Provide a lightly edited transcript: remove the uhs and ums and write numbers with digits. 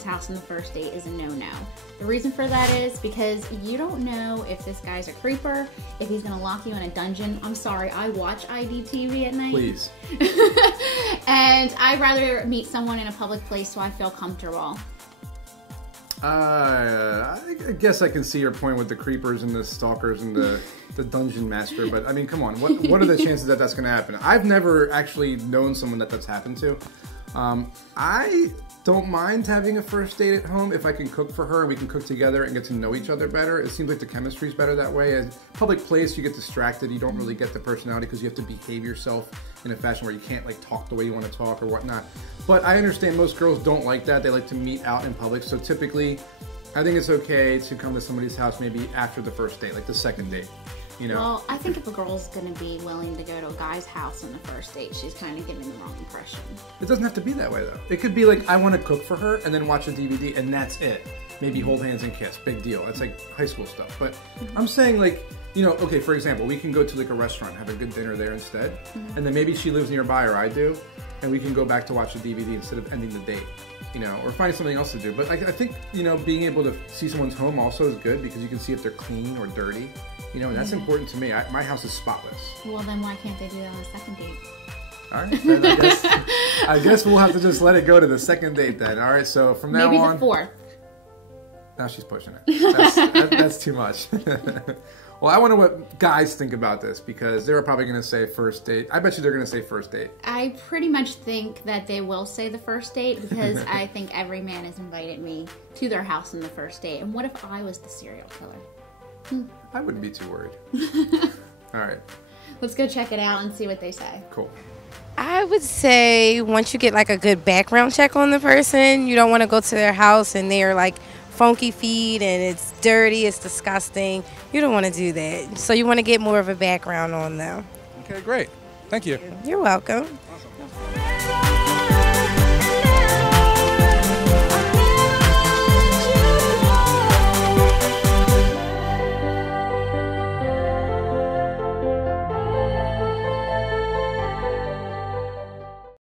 someone's house on the first date is a no-no. The reason for that is because you don't know if this guy's a creeper, if he's gonna lock you in a dungeon. I'm sorry, I watch IDTV at night. Please. And I'd rather meet someone in a public place so I feel comfortable. I guess I can see your point with the creepers and the stalkers and the dungeon master, but I mean, come on, what are the chances that that's going to happen? I've never actually known someone that's happened to. I don't mind having a first date at home if I can cook for her and we can cook together and get to know each other better. It seems like the chemistry's better that way. As public place, you get distracted. You don't really get the personality because you have to behave yourself in a fashion where you can't like talk the way you want to talk or whatnot. But I understand most girls don't like that. They like to meet out in public. So typically, I think it's okay to come to somebody's house maybe after the first date, like the second date. You know? Well, I think if a girl's going to be willing to go to a guy's house on the first date, she's kind of giving the wrong impression. It doesn't have to be that way, though. It could be like, I want to cook for her and then watch a DVD, and that's it. Maybe hold hands and kiss. Big deal. That's like high school stuff. But I'm saying, like, you know, okay, for example, we can go to like a restaurant, have a good dinner there instead, and then maybe she lives nearby or I do, and we can go back to watch the DVD instead of ending the date. You know, or find something else to do. But I think, you know, being able to see someone's home also is good because you can see if they're clean or dirty. You know, and that's important to me. My house is spotless. Well, then why can't they do that on a second date? All right, then I guess we'll have to just let it go to the second date then. All right, so from now on. Maybe the fourth. Now she's pushing it. That's too much. Well, I wonder what guys think about this because they're probably going to say first date. I bet you they're going to say first date. I pretty much think that they will say the first date because I think every man has invited me to their house on the first date. And what if I was the serial killer? I wouldn't be too worried. All right. Let's go check it out and see what they say. Cool. I would say once you get like a good background check on the person, you don't want to go to their house and they're like funky feet and it's dirty, it's disgusting. You don't want to do that. So you want to get more of a background on them. Okay, great. Thank you. You're welcome. Awesome.